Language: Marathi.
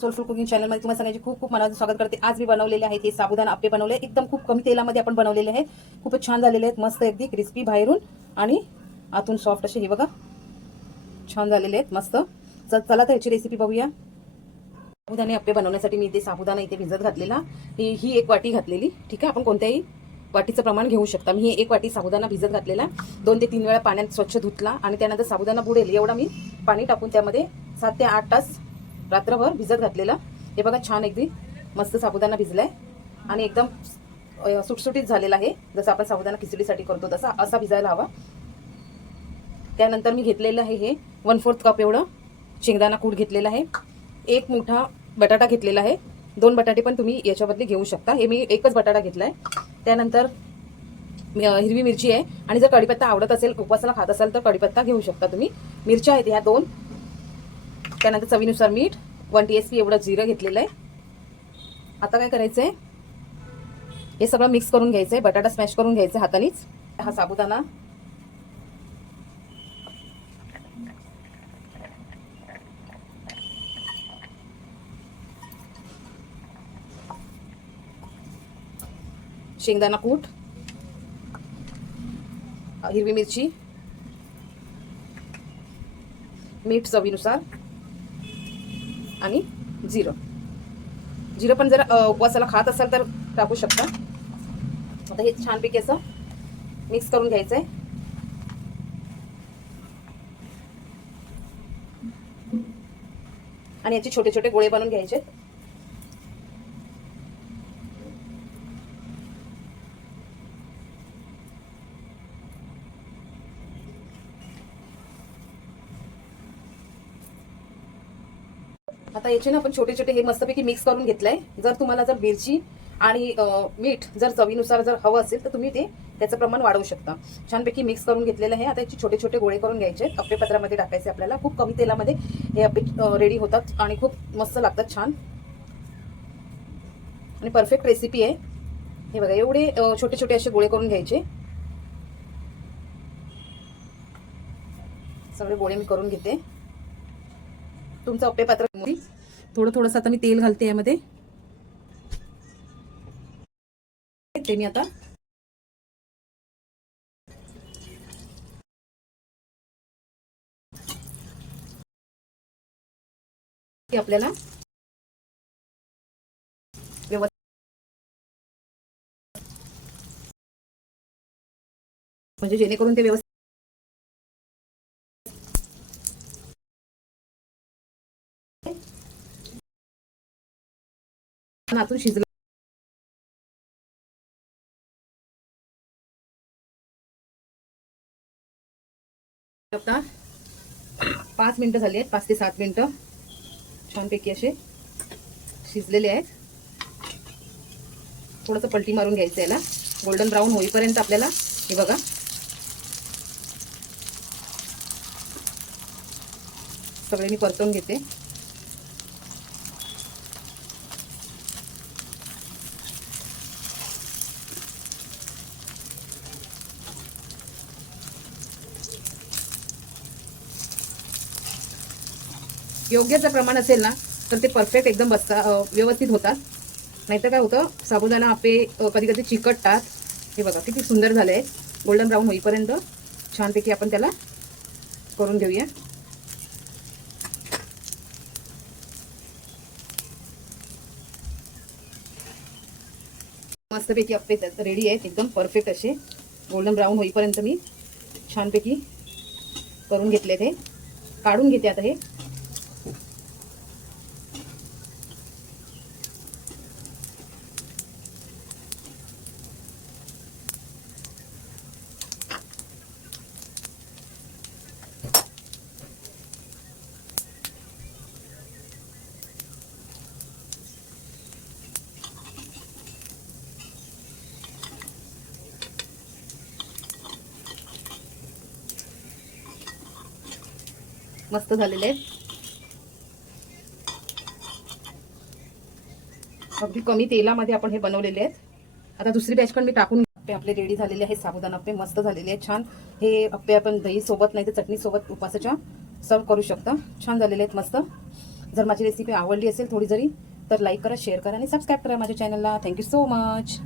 सोलफुल कुकिंग चॅनलमध्ये तुम्हाला सगळ्यांचे खूप खूप मनाचं स्वागत करते. आज मी बनवलेले आहेत हे साबुदाणा आप्पे बनवले. एकदम खूप कमी तेलामध्ये आपण बनवलेले आहेत. खूपच छान झालेले आहेत. मस्त अगदी क्रिस्पी बाहेरून. आणि आतून सॉफ्ट असे हे बघा. छान झालेले आहेत. मस्त. चल चला तर याची रेसिपी बघूया. साबुदाणे आप्पे बनवण्यासाठी मी इथे साबुदाणा इथे भिजत घातलेला. ही ही एक वाटी घातलेली. ठीक आहे? आपण कोणत्याही वाटीचं प्रमाण घेऊ शकता. मी हे एक वाटी साबुदाणा भिजत घातलेला. दोन ते तीन वेळा पाण्यात स्वच्छ धुतला आणि त्यानंतर साबुदाणा बुडेल एवढा मी पाणी टाकून त्यामध्ये सात ते आठ तास रात्रभर भिजत घातलेलं. हे बघा छान अगदी मस्त साबुदाणा भिजलाय. आणि एकदम सुटसुटीत झालेला आहे. जसं आपण साबुदाणा खिचडीसाठी करतो तसा असा भिजायला हवा. त्यानंतर मी घेतलेलं आहे हे वन फोर्थ कप एवढं शेंगदाणा कूट घेतलेला आहे. एक मोठा बटाटा घेतलेला आहे. दोन बटाटे पण तुम्ही याच्याबदले घेऊ शकता. हे मी एकच बटाटा घेतला आहे त्यानंतर हिरवी मिरची आहे. आणि जर कढीपत्ता आवडत असेल उपवासाला खात असाल तर कढीपत्ता घेऊ शकता तुम्ही. मिरच्या आहेत ह्या दोन. त्यानंतर चवीनुसार मीठ वन टी एस पी एवढं जिरं घेतलेलं आहे. आता काय करायचं आहे हे सगळं मिक्स करून घ्यायचं आहे बटाटा स्मॅश करून घ्यायचा हातानेच. हा साबुदाणा. शेंगदाणा कूट. हिरवी मिरची. मीठ चवीनुसार. आणि जिरं जिरं पण जर उपवासाला खात असाल तर टाकू शकता. आता हे छानपैकी असं मिक्स करून घ्यायचं आहे आणि याचे छोटे छोटे गोळे बनवून घ्यायचे आता याचे ना आपण छोटे छोटे हे मस्तपैकी मिक्स करून घेतलंय. जर तुम्हाला जर मिरची आणि मीठ जर चवीनुसार जर हवं असेल तर तुम्ही ते त्याचं प्रमाण वाढवू शकता. छानपैकी मिक्स करून घेतलेलं आहे. आता याचे छोटे छोटे गोळे करून घ्यायचे अप्पेपत्रामध्ये टाकायचे आपल्याला. खूप कमी तेलामध्ये हे अप्पे रेडी होतात आणि खूप मस्त लागतात छान. आणि परफेक्ट रेसिपी आहे. हे बघा एवढे छोटे छोटे असे गोळे करून घ्यायचे. सगळे गोळे मी करून घेते. तुमचं अप्पे पात्र थोडं थोडंसं आता मी तेल घालते यामध्ये. ते मी आता. आपल्याला म्हणजे जेणेकरून ते व्यवस्थित आतून शिजलं. आता पाच मिनिटं झाली आहेत पाच ते सात मिनिटं. छानपैकी असे शिजलेले आहेत. थोडंसं पलटी मारून घ्यायचं याला. गोल्डन ब्राऊन होईपर्यंत आपल्याला हे बघा. सगळे मी परतवून घेते. योग्यचं प्रमाण असेल ना तर ते परफेक्ट एकदम बसता व्यवस्थित होतात. नाहीतर काय होतं साबुदाणा आपे कधी कधी चिकटतात. हे बघा किती सुंदर झाले आहेत गोल्डन ब्राऊन होईपर्यंत छानपैकी आपण त्याला करून घेऊया. मस्तपैकी अप्पे रेडी आहेत एकदम परफेक्ट असे. गोल्डन ब्राऊन होईपर्यंत मी छानपैकी करून घेतले ते. काढून घेते आता हे. मस्त झालेले आहेत. अगदी कमी तेलामध्ये आपण हे बनवलेले आहेत. आता दुसरी बॅच पण मी टाकून अप्पे आपले रेडी झालेले आहेत. साबुदाणा अप्पे मस्त झालेले आहेत. छान. हे अप्पे आपण दही सोबत नाही तर चटणी सोबत उपासाच्या सर्व करू शकता. छान झालेले आहेत मस्त. जर माझी रेसिपी आवडली असेल थोडी जरी तर लाईक करा शेअर करा आणि सबस्क्राईब करा माझ्या चॅनलला थँक्यू सो मच